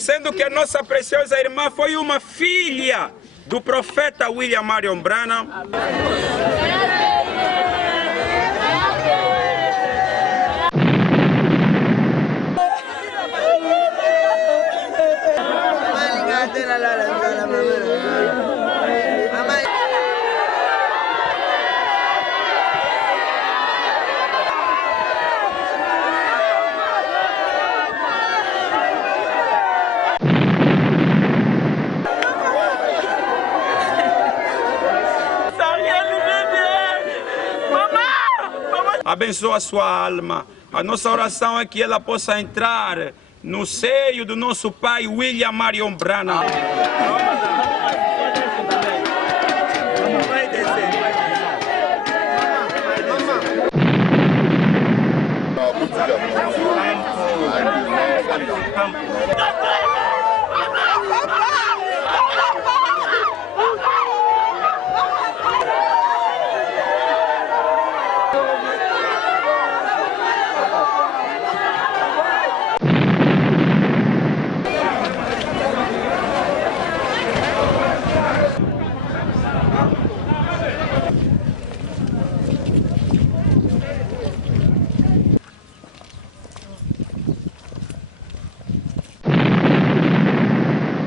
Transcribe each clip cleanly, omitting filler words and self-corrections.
Sendo que a nossa preciosa irmã foi uma filha do profeta William Marion Branham. Abençoa a sua alma. A nossa oração é que ela possa entrar no seio do nosso pai William Marion Branham.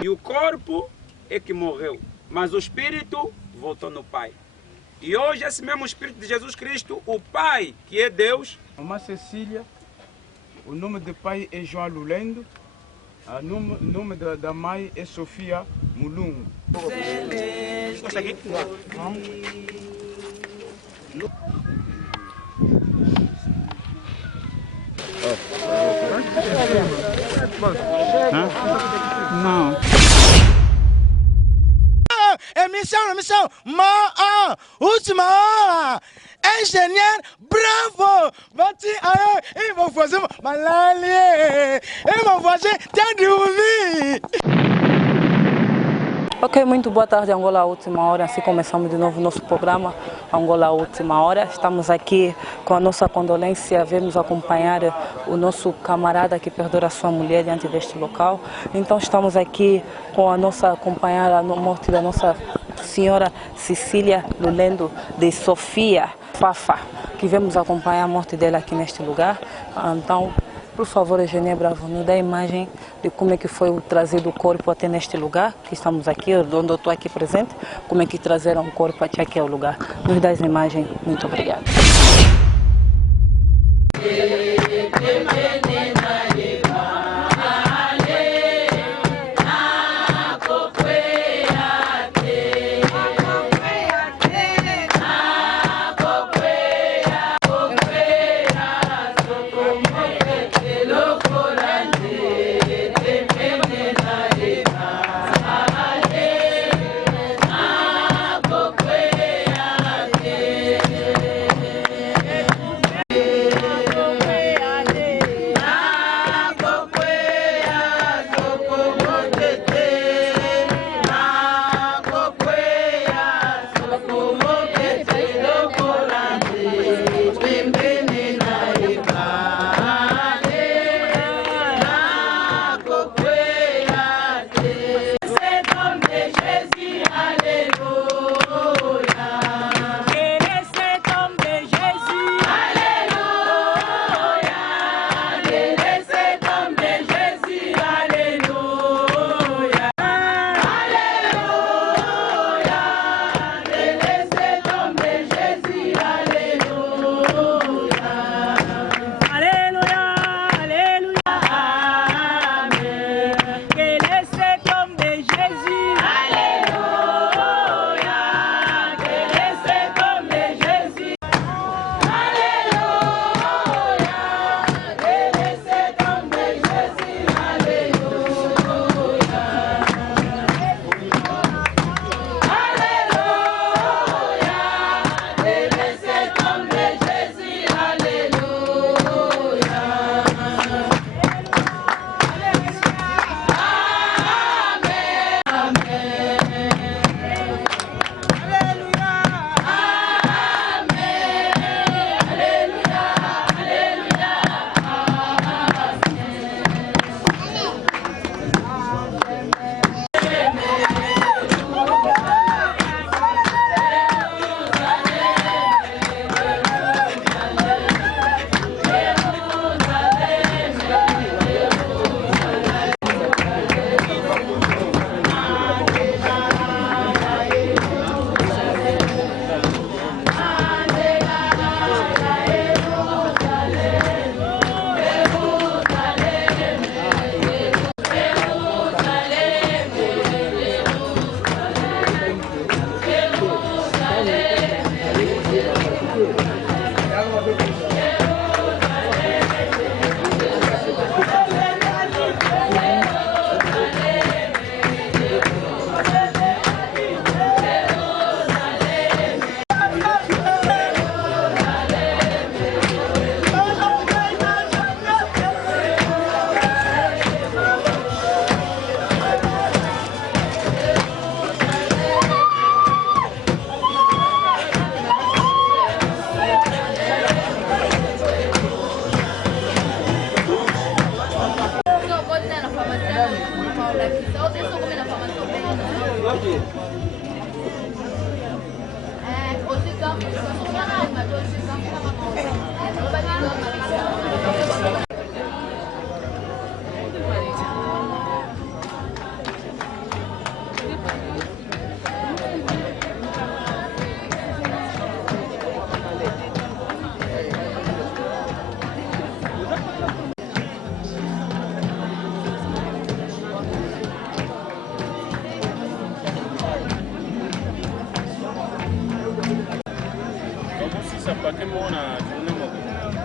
E o corpo é que morreu, mas o espírito voltou no Pai. E hoje esse mesmo Espírito de Jesus Cristo, o Pai, que é Deus. Mamãe Cecília, o nome do pai é João Lulendo, o nome da mãe é Sofia Mulungu. Não. Emissão, última hora, engenheiro, bravo, bati aí, e vou fazer malaria, e vou fazer ouvir. Ok, muito boa tarde, Angola Última Hora. Assim começamos de novo o nosso programa Angola Última Hora. Estamos aqui com a nossa condolência, vemos acompanhar o nosso camarada que perdeu a sua mulher diante deste local. Então estamos aqui com a nossa acompanhada, a morte da nossa senhora Cecília Lulendo de Sofia Fafa, que vemos acompanhar a morte dela aqui neste lugar. Então, por favor, Eugênia Bravo, nos dê a imagem de como é que foi trazido o corpo até neste lugar, que estamos aqui, onde eu estou aqui presente, como é que trazeram o corpo até aqui ao lugar. Nos dê a imagem, muito obrigada.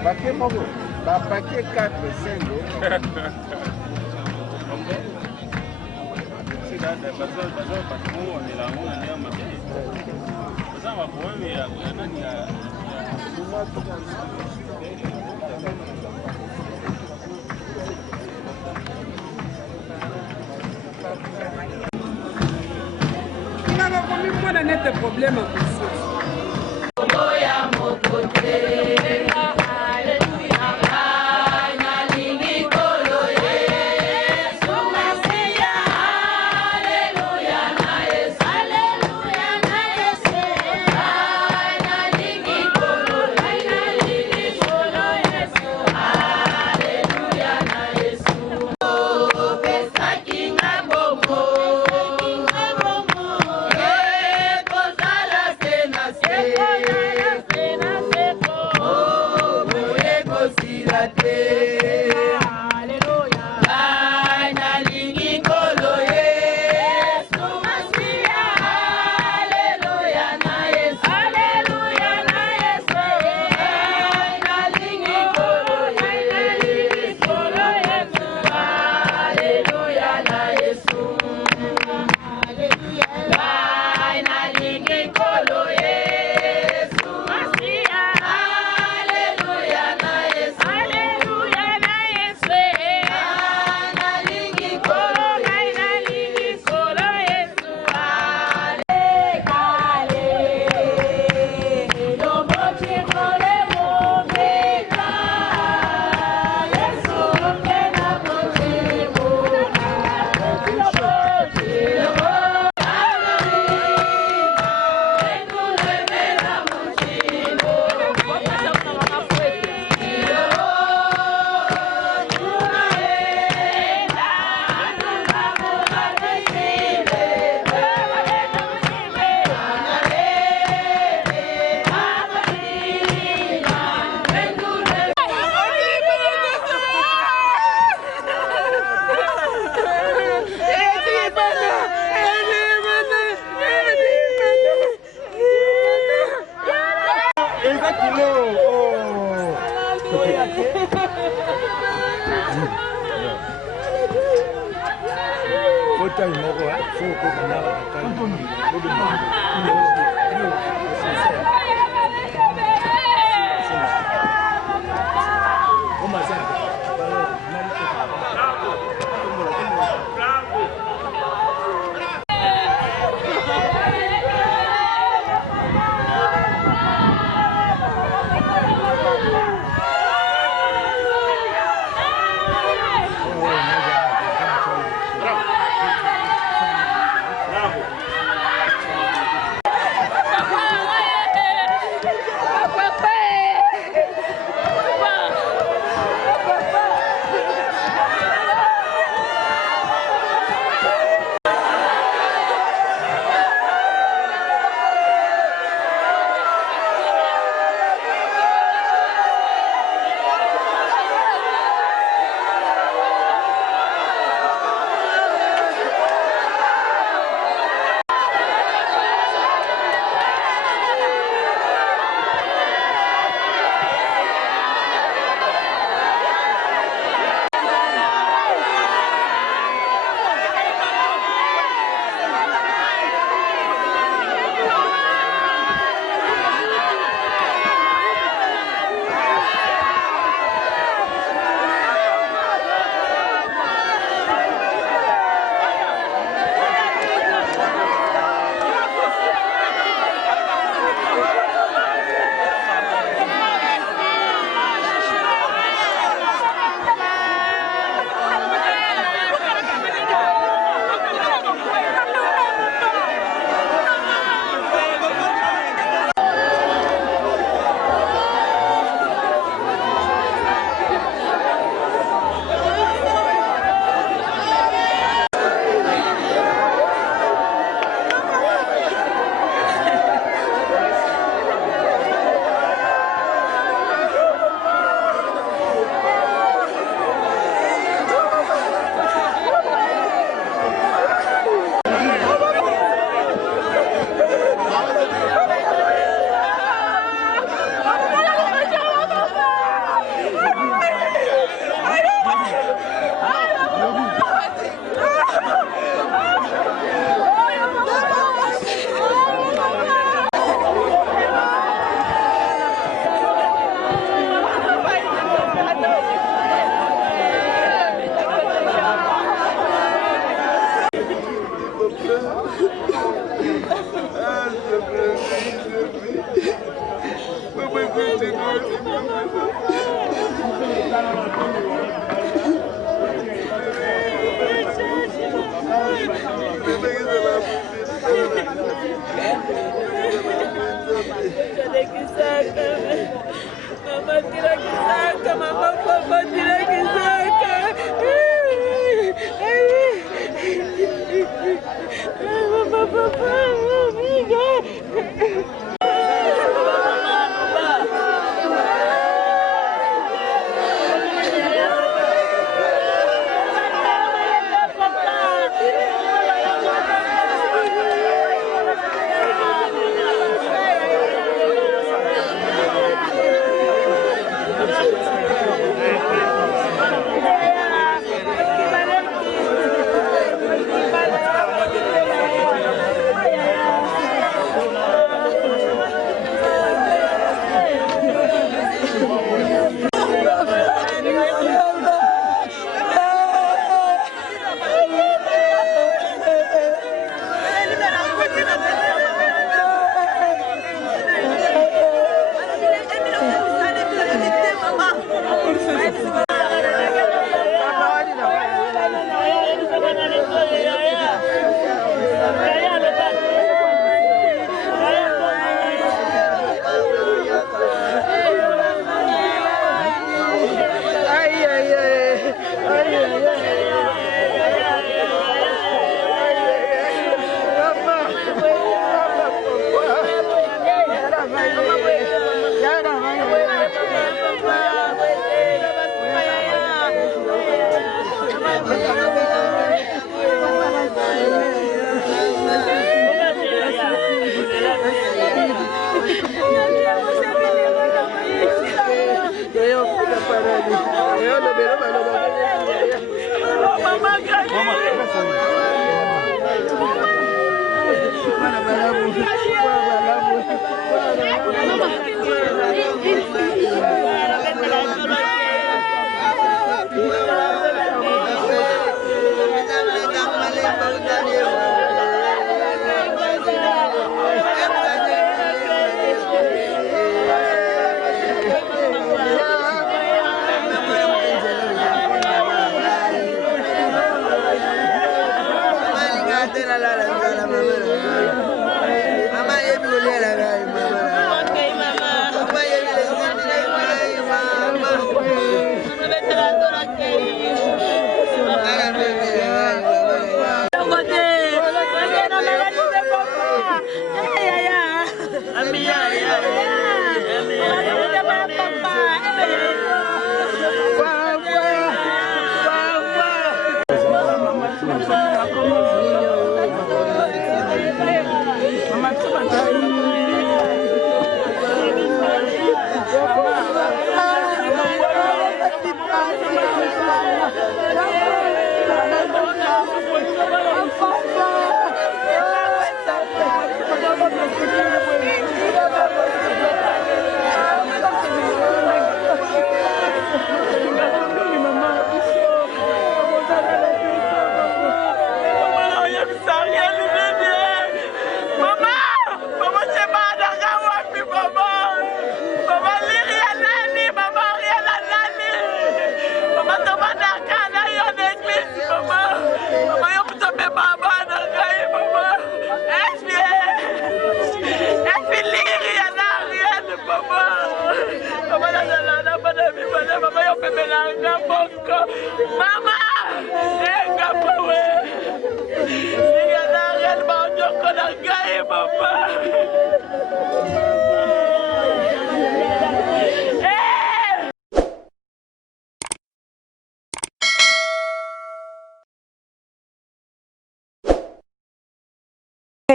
Paquet mogo, paquet 4, 5.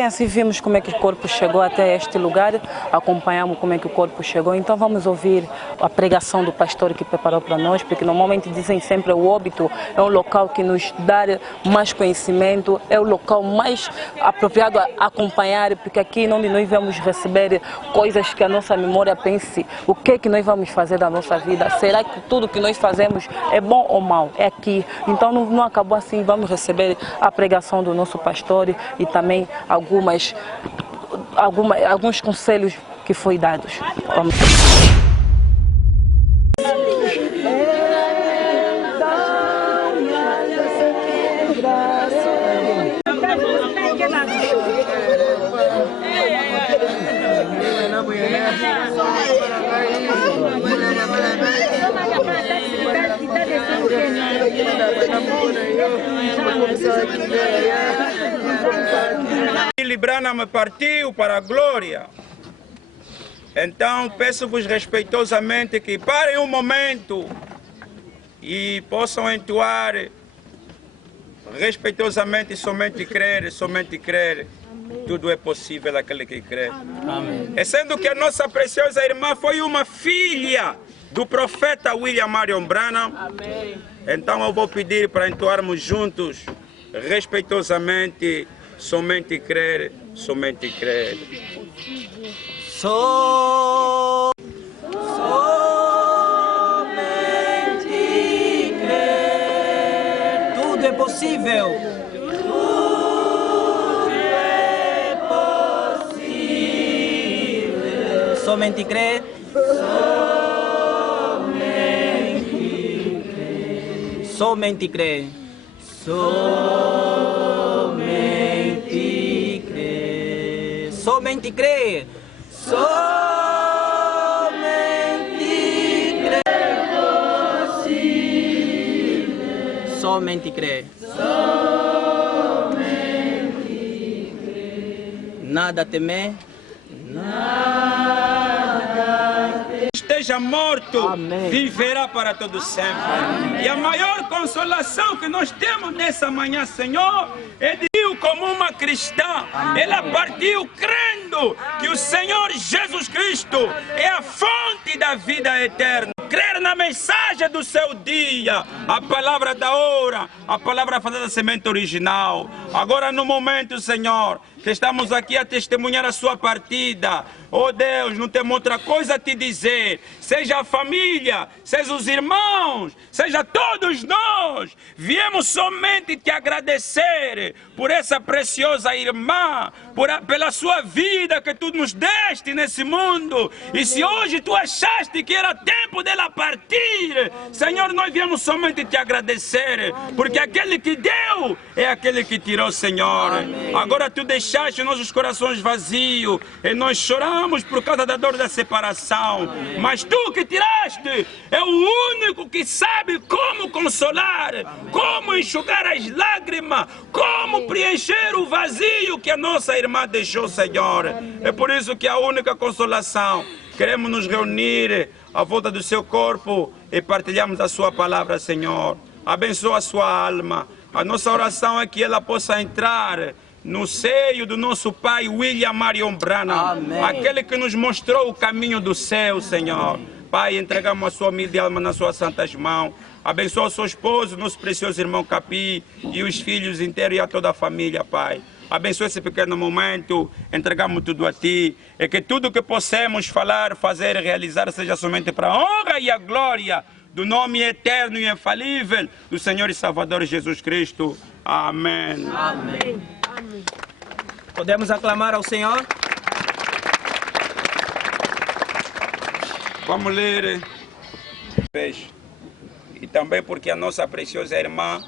Assim vimos como é que o corpo chegou até este lugar, acompanhamos como é que o corpo chegou, então vamos ouvir a pregação do pastor que preparou para nós, porque normalmente dizem sempre o óbito é um local que nos dá mais conhecimento, é o local mais apropriado a acompanhar, porque aqui onde nós vamos receber coisas que a nossa memória pense, o que é que nós vamos fazer da nossa vida, será que tudo que nós fazemos é bom ou mal? É aqui, então não acabou assim, vamos receber a pregação do nosso pastor e também alguns conselhos que foi dados. Billy Branham partiu para a glória. Então peço-vos respeitosamente que parem um momento e possam entoar respeitosamente somente crer, somente crer. Tudo é possível àquele que crê. Amém. E sendo que a nossa preciosa irmã foi uma filha do profeta William Marion Branham, amém, então eu vou pedir para entoarmos juntos, respeitosamente, somente crer, somente crer. Somente crer, tudo é possível. Tudo é possível. Somente crer. Somente crer. Somente crer. Somente crer. Somente crer. Somente crer. Nada temer. Esteja morto, amém, viverá para todo sempre. E a maior consolação que nós temos nessa manhã, Senhor, é de como uma cristã. Ela partiu crendo que o Senhor Jesus Cristo é a fonte da vida eterna. Crer na mensagem do seu dia, a palavra da hora, a palavra falada da semente original. Agora no momento, Senhor, que estamos aqui a testemunhar a sua partida, oh Deus, não temos outra coisa a te dizer. Seja a família, seja os irmãos, seja todos nós, viemos somente te agradecer por essa preciosa irmã, pela sua vida que tu nos deste nesse mundo. E se hoje tu achaste que era tempo dela partir, Senhor, nós viemos somente te agradecer, porque aquele que deu é aquele que tirou, Senhor. Amém. Agora tu deixaste nossos corações vazios e nós choramos por causa da dor da separação. Amém. Mas tu que tiraste é o único que sabe como consolar, como enxugar as lágrimas, como preencher o vazio que a nossa irmã deixou, Senhor. É por isso que a única consolação, queremos nos reunir à volta do seu corpo e partilhamos a sua palavra, Senhor. Abençoa a sua alma, A nossa oração é que ela possa entrar no seio do nosso pai William Marion Branham, Amém. aquele que nos mostrou o caminho do céu, Senhor. Pai, entregamos a sua humilde alma nas suas santas mãos. Abençoa o seu esposo, nosso precioso irmão Capi e os filhos inteiros e a toda a família, Pai. Abençoa esse pequeno momento, entregamos tudo a Ti, e que tudo que possamos falar, fazer e realizar seja somente para a honra e a glória do nome eterno e infalível do Senhor e Salvador Jesus Cristo. Amém. Amém. Podemos aclamar ao Senhor? Vamos ler. E também porque a nossa preciosa irmã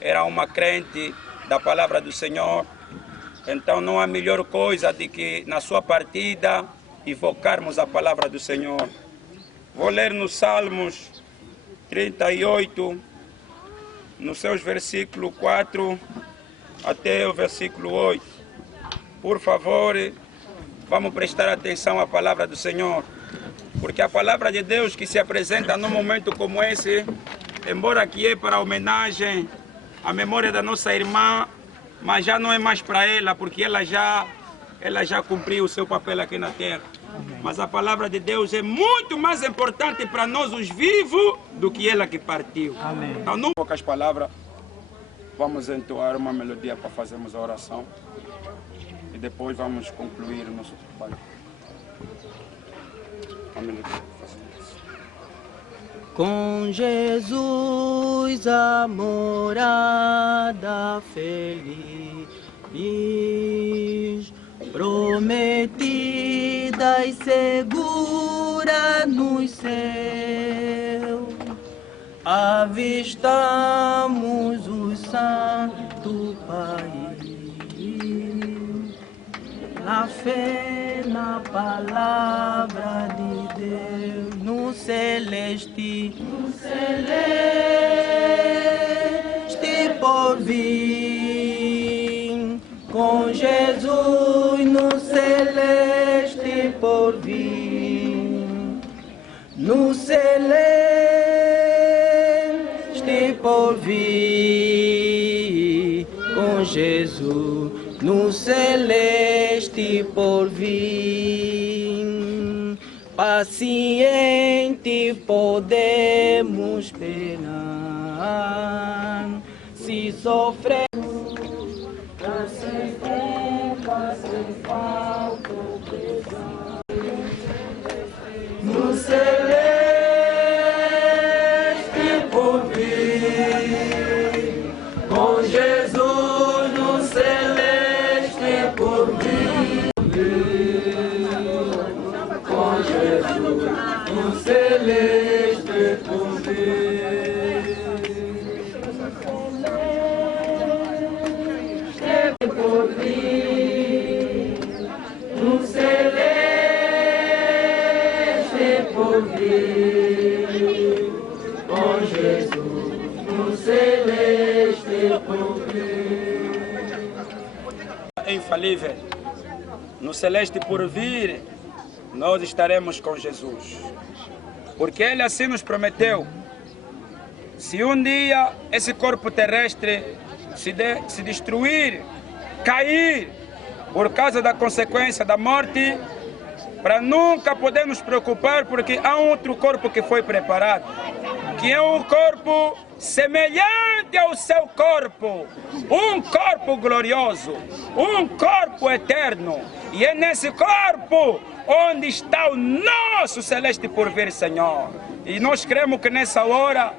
era uma crente da palavra do Senhor. Então não há melhor coisa do que na sua partida invocarmos a palavra do Senhor. Vou ler nos Salmos 38, nos seus versículos 4 até o versículo 8. Por favor, vamos prestar atenção à palavra do Senhor. Porque a palavra de Deus que se apresenta num momento como esse, embora aqui é para homenagem à memória da nossa irmã, mas já não é mais para ela, porque ela já cumpriu o seu papel aqui na terra. Mas a palavra de Deus é muito mais importante para nós os vivos do que ela que partiu. Amém. Então, em poucas palavras, vamos entoar uma melodia para fazermos a oração e depois vamos concluir o nosso trabalho. Com Jesus a morada feliz, prometida e segura no céu, avistamos o santo país. Na fé, na palavra de Deus, no celeste porvir, com Jesus no celeste porvir, no celeste porvir, com Jesus no celeste porvir, paciente podemos esperar, se sofremos, sem tempo, sem falta ou pesar, no celeste porvir, com Jesus no celeste porvir, com Jesus no celeste porvir, no celeste porvir, com Jesus no celeste porvir. É infalível. No celeste porvir, nós estaremos com Jesus. Porque Ele assim nos prometeu. Se um dia esse corpo terrestre se destruir, cair, por causa da consequência da morte, para nunca poder nos preocupar, porque há um outro corpo que foi preparado, que é um corpo semelhante ao seu corpo, um corpo glorioso, um corpo eterno, e é nesse corpo onde está o nosso celeste porvir, Senhor. E nós cremos que nessa hora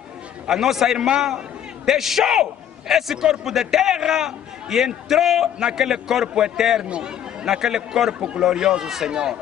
a nossa irmã deixou esse corpo de terra e entrou naquele corpo eterno, naquele corpo glorioso, Senhor.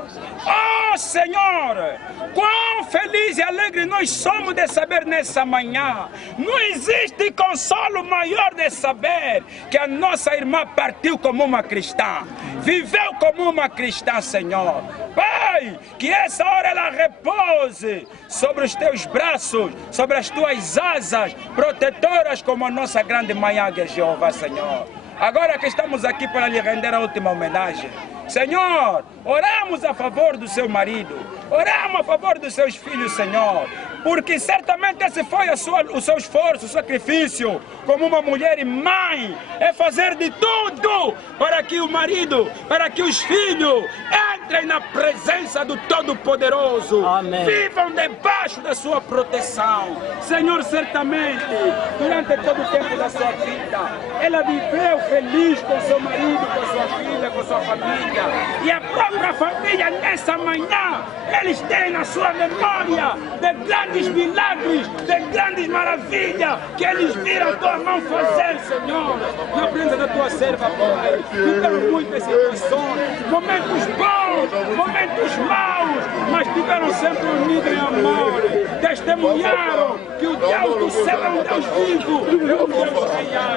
Oh, Senhor, quão feliz e alegre nós somos de saber nessa manhã. Não existe consolo maior de saber que a nossa irmã partiu como uma cristã, viveu como uma cristã, Senhor. Pai, que essa hora ela repouse sobre os teus braços, sobre as tuas asas protetoras, como a nossa grande mãe Águia Jeová, Senhor. Agora que estamos aqui para lhe render a última homenagem, Senhor, oramos a favor do seu marido, oramos a favor dos seus filhos, Senhor. porque certamente esse foi o seu esforço, o sacrifício, como uma mulher e mãe, é fazer de tudo para que o marido, para que os filhos entrem na presença do Todo-Poderoso, vivam debaixo da sua proteção. Senhor, certamente, durante todo o tempo da sua vida, ela viveu feliz com seu marido, com sua filha, com sua família, e a própria família, nessa manhã, eles têm na sua memória de grandes milagres, de grandes maravilhas que eles viram a tua mão fazer, Senhor, na presença da tua serva, Pai. Tiveram muitas situações, momentos bons, momentos maus, mas tiveram sempre unidos em amor. Testemunharam que o Deus do céu é um Deus vivo, é um Deus real.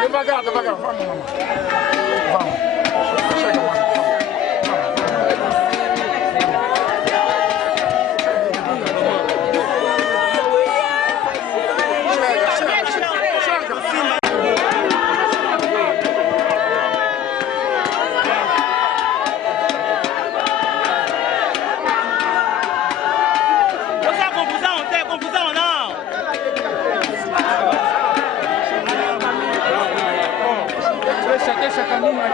Devagar, vamos, mamãe. Vamos. Chega, mamãe.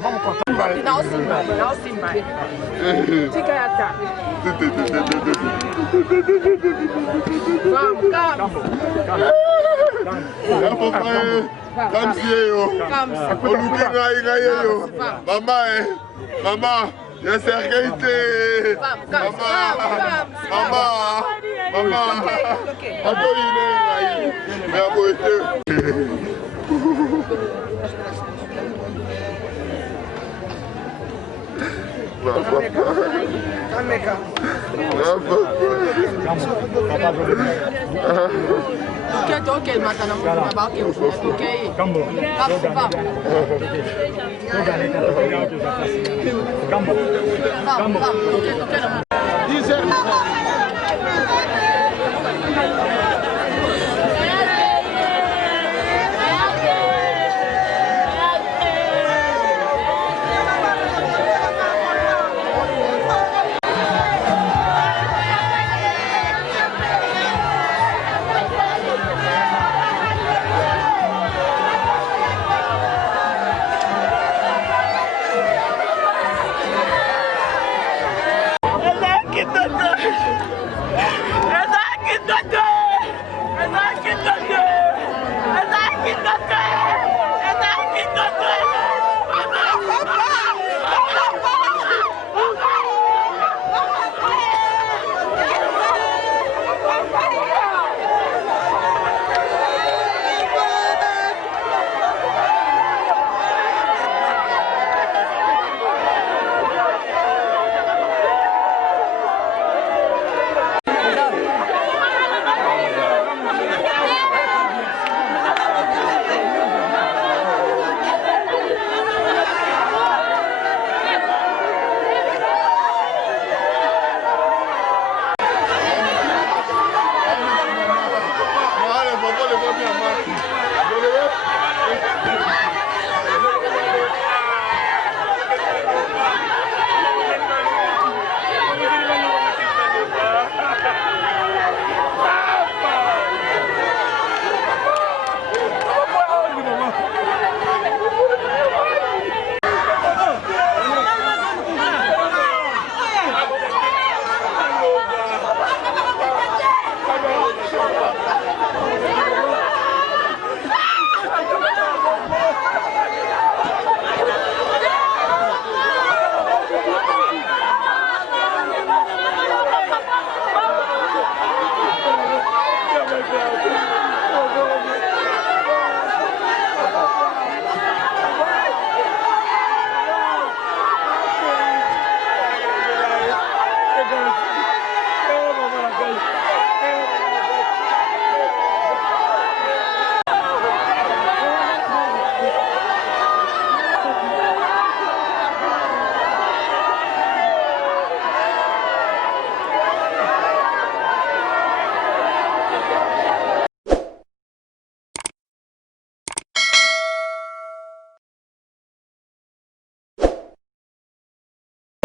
Vamos cortar. Não se vai. Fica aí atrás. Vamos, calma. Mamãe, Je sais arrêter. Maman. Attends, il est mais à côté.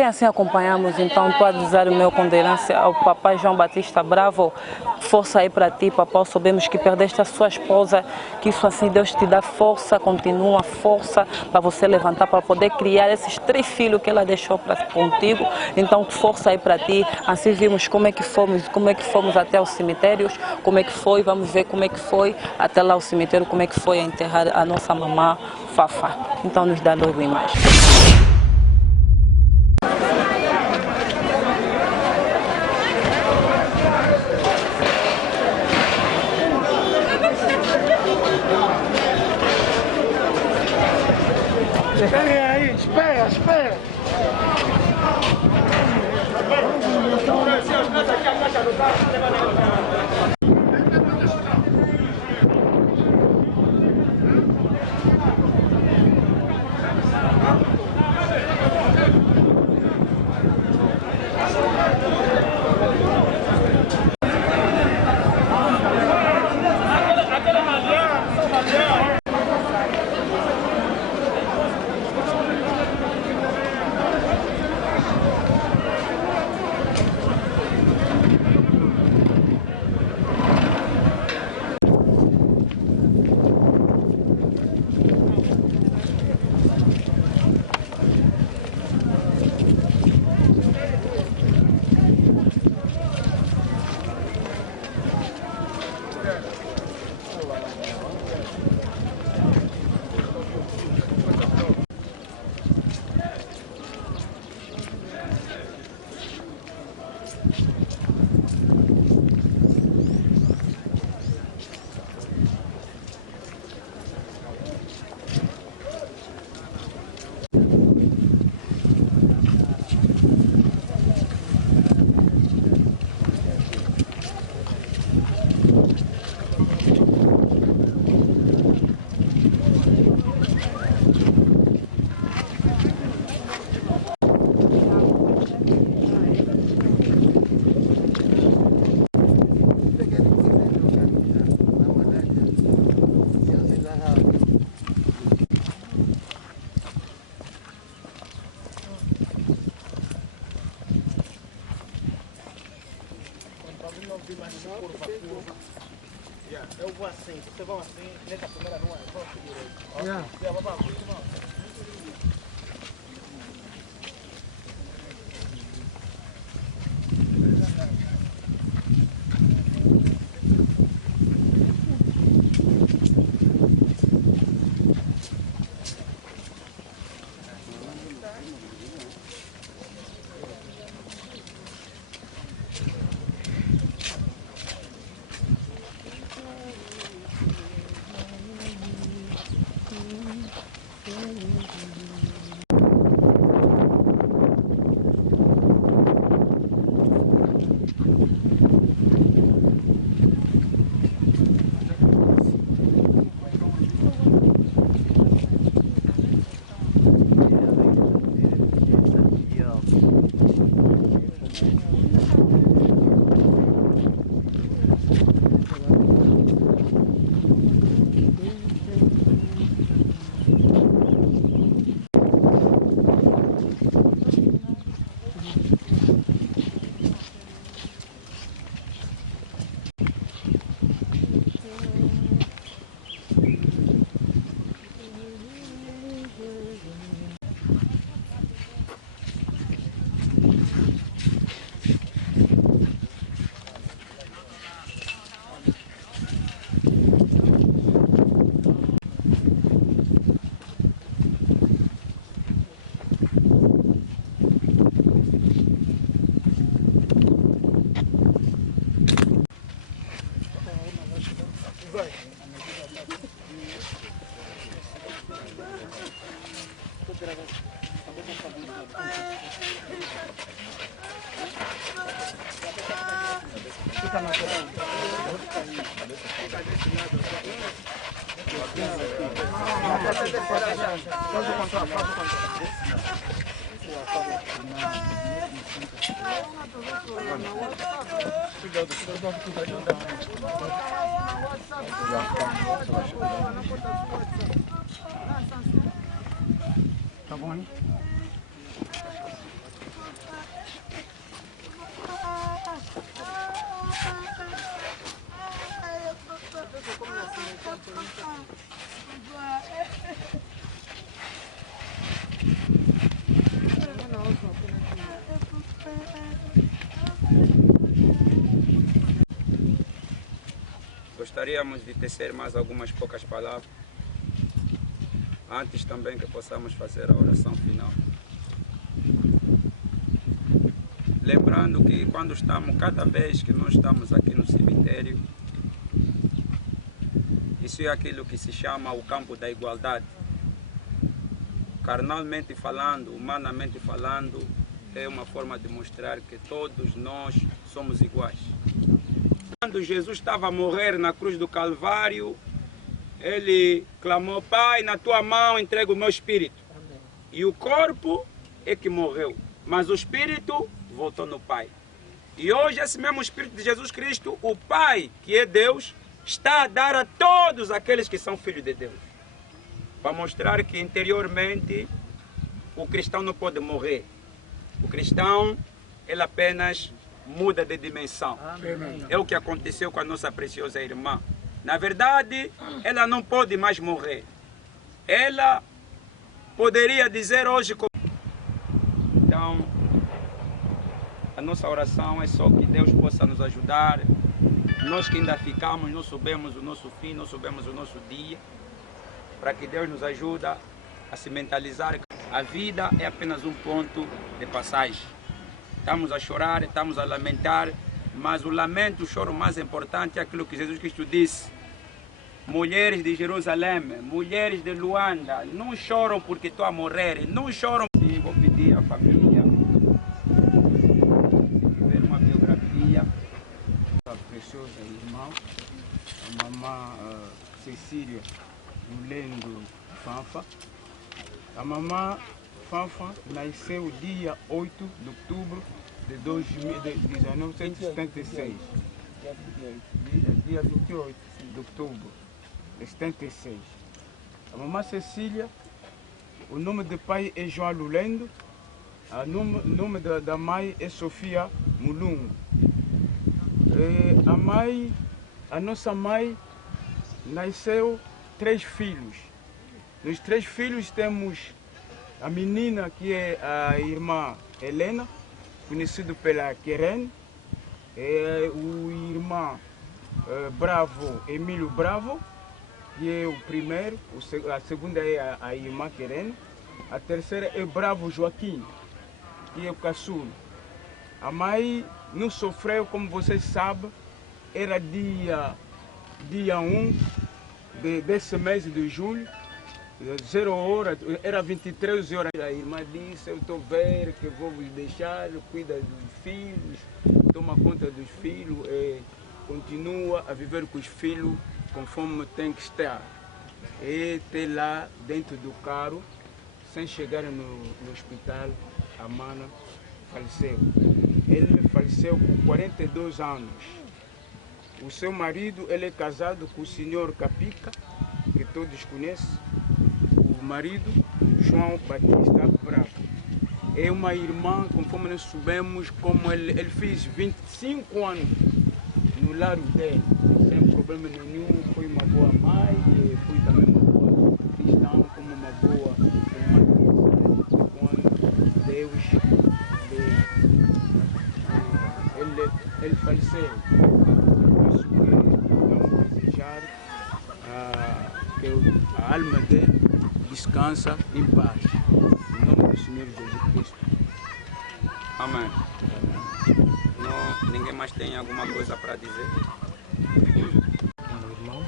Assim acompanhamos, então estou a dizer o meu condolência ao papai João Batista Bravo. Força aí para ti, papai. Sabemos que perdeste a sua esposa, que isso assim Deus te dá força, continua força para você levantar, para poder criar esses 3 filhos que ela deixou contigo. Então força aí para ti. Assim vimos como é que fomos até os cemitérios, como é que foi, vamos ver como é que foi até lá o cemitério, como é que foi a enterrar a nossa mamã Fafá. Então nos dá logo imagem. Espera. Tá bom, hein? Gostaríamos de tecer mais algumas poucas palavras, antes também que possamos fazer a oração final. Lembrando que cada vez que nós estamos aqui no cemitério, isso é aquilo que se chama o campo da igualdade. Carnalmente falando, humanamente falando, é uma forma de mostrar que todos nós somos iguais. Quando Jesus estava a morrer na cruz do Calvário, ele clamou: Pai, na tua mão entrego o meu espírito. E o corpo é que morreu, mas o espírito voltou no Pai. E hoje esse mesmo espírito de Jesus Cristo, o Pai, que é Deus, está a dar a todos aqueles que são filhos de Deus. Para mostrar que interiormente o cristão não pode morrer. O cristão, ele apenas muda de dimensão. É o que aconteceu com a nossa preciosa irmã. Na verdade, ela não pode mais morrer. Ela poderia dizer hoje... Então, a nossa oração é só que Deus possa nos ajudar. Nós que ainda ficamos, não soubemos o nosso fim, não soubemos o nosso dia. Para que Deus nos ajude a se mentalizar. A vida é apenas um ponto de passagem. Estamos a chorar, estamos a lamentar, mas o lamento, o choro mais importante é aquilo que Jesus Cristo disse. Mulheres de Jerusalém, mulheres de Luanda, não choram porque estão a morrer, não choram. Sim, vou pedir à família ver uma biografia. A preciosa irmã, a mamã Cecília Lulendo Fanfa. A mamã Fanfa nasceu dia 8 de outubro de 1976. Dia 28 de outubro de 76. A mamã Cecília, o nome do pai é João Lulendo, o nome da mãe é Sofia Mulungu. A nossa mãe nasceu 3 filhos. Nos 3 filhos temos a menina que é a irmã Helena, conhecida pela Keren, o irmão Bravo, Emílio Bravo, que é o primeiro, a segunda é a irmã Keren, a terceira é Bravo Joaquim, que é o caçula. A mãe não sofreu, como vocês sabem, era dia 1 desse mês de julho, 0 hora, era 23 horas. A irmã disse, eu estou vendo que vou vos deixar, cuida dos filhos, toma conta dos filhos e continua a viver com os filhos conforme tem que estar. E até lá dentro do carro, sem chegar no hospital, a mana faleceu. Ele faleceu com 42 anos. O seu marido, ele é casado com o senhor Capica, que todos conhecem. O marido, João Batista Bravo. É uma irmã, conforme nós soubemos, como ele fez 25 anos no lar dele, sem problema nenhum. Foi uma boa mãe, foi também uma boa cristã, como uma boa irmã. Quando Deus ele faleceu. Por isso que vamos desejar que a alma dele descansa em paz. Em nome do Senhor Jesus Cristo. Amém. Não, ninguém mais tem alguma coisa para dizer? Meu irmão,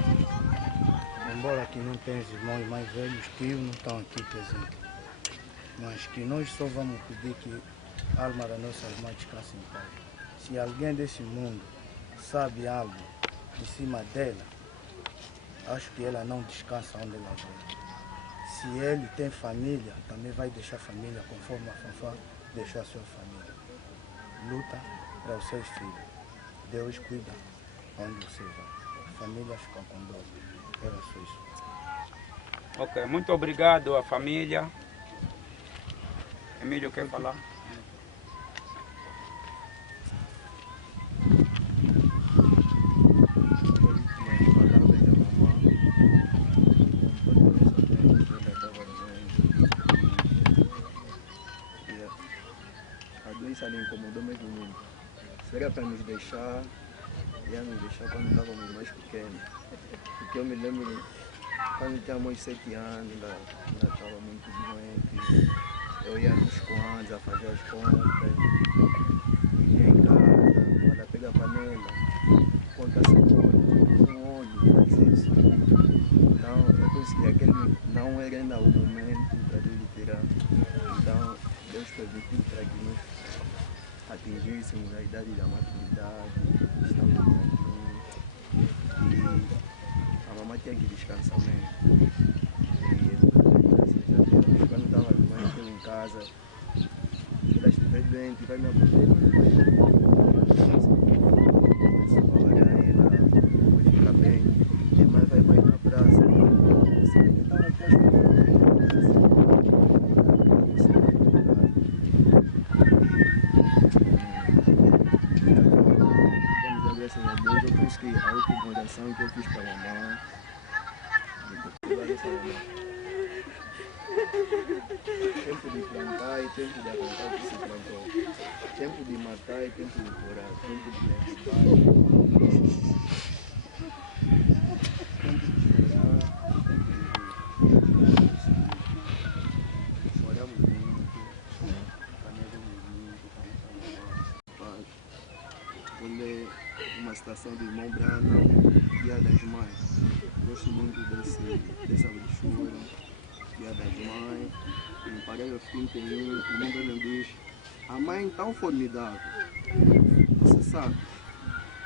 embora aqui não tenha irmãos mais velhos, tios não estão aqui presentes, mas que nós só vamos pedir que a alma da nossa irmã descanse em paz. Se alguém desse mundo sabe algo em cima dela, acho que ela não descansa onde ela vai. Se ele tem família, também vai deixar a família conforme a Fanfá deixou a sua família. Luta para os seus filhos. Deus cuida onde você vai. A família fica com dor. Era só isso. Ok, muito obrigado à família. Emílio, quer falar? A lhe incomodou mesmo muito. Seria para nos deixar, ia nos deixar quando estávamos mais pequenos. Porque eu me lembro, quando tínhamos 7 anos, ainda estava muito doente. Eu ia nos coandos a fazer as compras, ia em casa, para pegar a panela, cortar cebola, um óleo, fazer isso. Então, eu penso que aquele não era ainda o momento para ele tirar. Então, Deus permitiu para que nós atingíssemos a idade da maturidade, estamos aqui e a mamãe tinha que descansar mesmo. E graças a Deus, quando estava a mãe aqui em casa, se ela estiver doente, vai me apoiar. Se trabalhar ela, vai ficar bem, e a mãe vai mais na praça. Então, aqui as coisas. Graças a Deus, eu penso que a última oração que eu fiz para a mamãe, tempo de plantar e tempo de arrancar o que se plantou, tempo de matar e tempo de curar, tempo de levantar, tempo de chorar muito, planejamos muito, olhei uma citação do irmão Brana, Dia das Mães. Gosto muito dessa brochura, Dia das Mães. No parágrafo 31, o irmão Brana diz: a mãe tão formidável. Você sabe,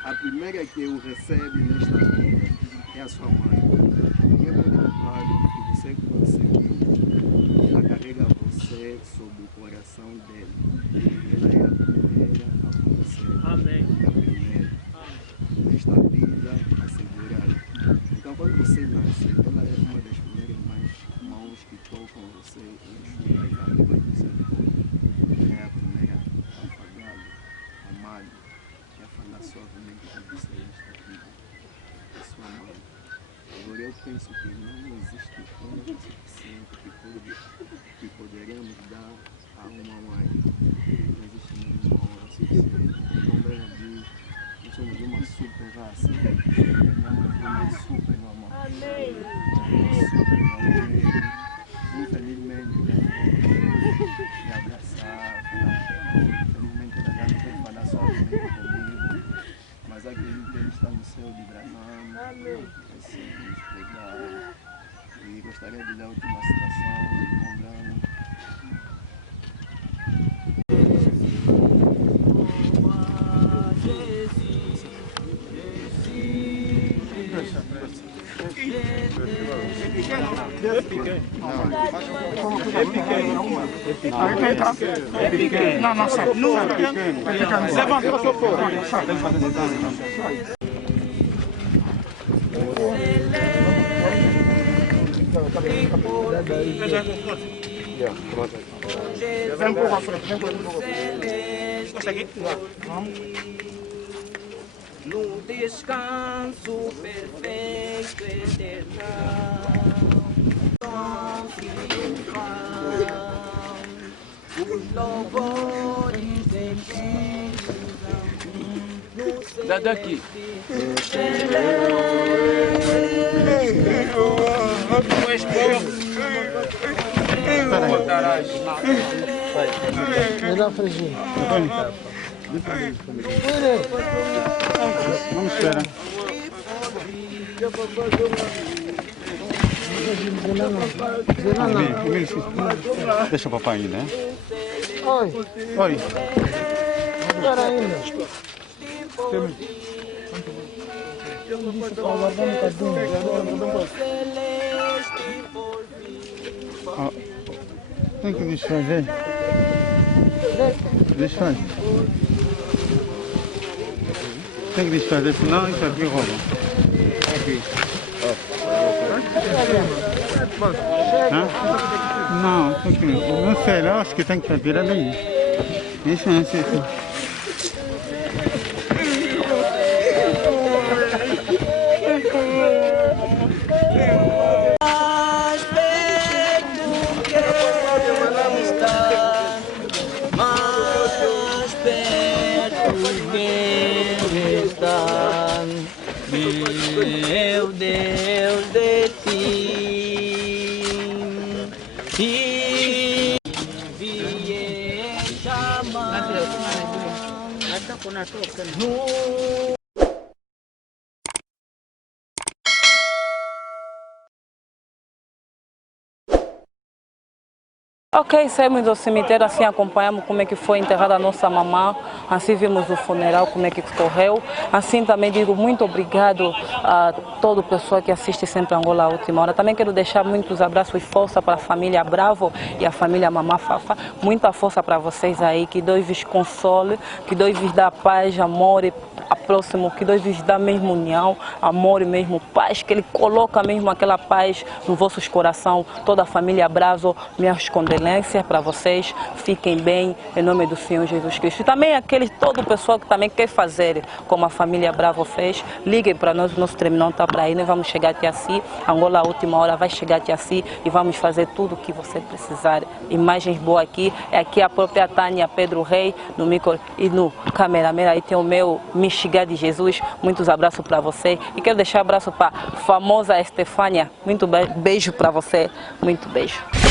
a primeira que o recebe nesta vida é a sua mãe. E é muito claro que você conseguiu. Ela carrega você sob o coração dele. Ela é a primeira a você. Amém. É a primeira. Nesta vida assegurada. Então, quando você nasce, ela é uma das primeiras mãos que tocam você nos funerais. Depois você é a primeira a afagá-lo, amá-lo e a falar suavemente com você nesta vida. É sua mãe. que poderemos dar a uma mãe. Não existe nenhuma hora suficiente. Então, Brana diz, nós somos uma super raça. Minha mãe foi uma super mamãe. Amém. Super mamãe. Infelizmente, me abraçar. Infelizmente, ela já não pode falar somente comigo. Mas acredito que ele está no céu de Branham. Amém. Assim, esperar. E gostaria de dar a última citação do irmão Branham. Não, não, sai. Levanta, eu sou fora. Vem um pouco à frente, vem um pouco. Consegue? Vamos. No descanso perfeito eternal, os louvores eternos Dá daqui. Me dá frigir. Vamos esperar. Deixa o papai ir, né? Oi, Oi. espera ainda. Tem que desfazer. Desfaz. Tem que desfazer, senão isso aqui rouba. Aqui. Hã? Não, tem que, não sei, eu acho que tem que tirar daí. Isso não sei. Meu Deus de ti, e vier chamar. Ok, saímos do cemitério, assim acompanhamos como é que foi enterrada a nossa mamã, assim vimos o funeral, como é que correu. Assim também digo muito obrigado a todo o pessoal que assiste sempre a Angola à Última Hora. Também quero deixar muitos abraços e força para a família Bravo e a família Mamã Fafa. Muita força para vocês aí, que Deus vos console, que Deus vos dá paz, amor e próximo, que Deus vos dá mesmo união, amor e mesmo paz, que Ele coloca mesmo aquela paz nos vossos corações. Toda a família Bravo, minhas condolências para vocês, fiquem bem, em nome do Senhor Jesus Cristo. E também todo o pessoal que também quer fazer como a família Bravo fez, liguem para nós, o nosso terminal está para aí, nós vamos chegar até assim, Angola à Última Hora vai chegar até assim e vamos fazer tudo o que você precisar. Imagens boas aqui, é aqui a própria Tânia Pedro Rei, no micro e no cameraman, aí tem o meu Michigan de Jesus, muitos abraços para você e quero deixar abraço para a famosa Estefânia, muito beijo para você, muito beijo.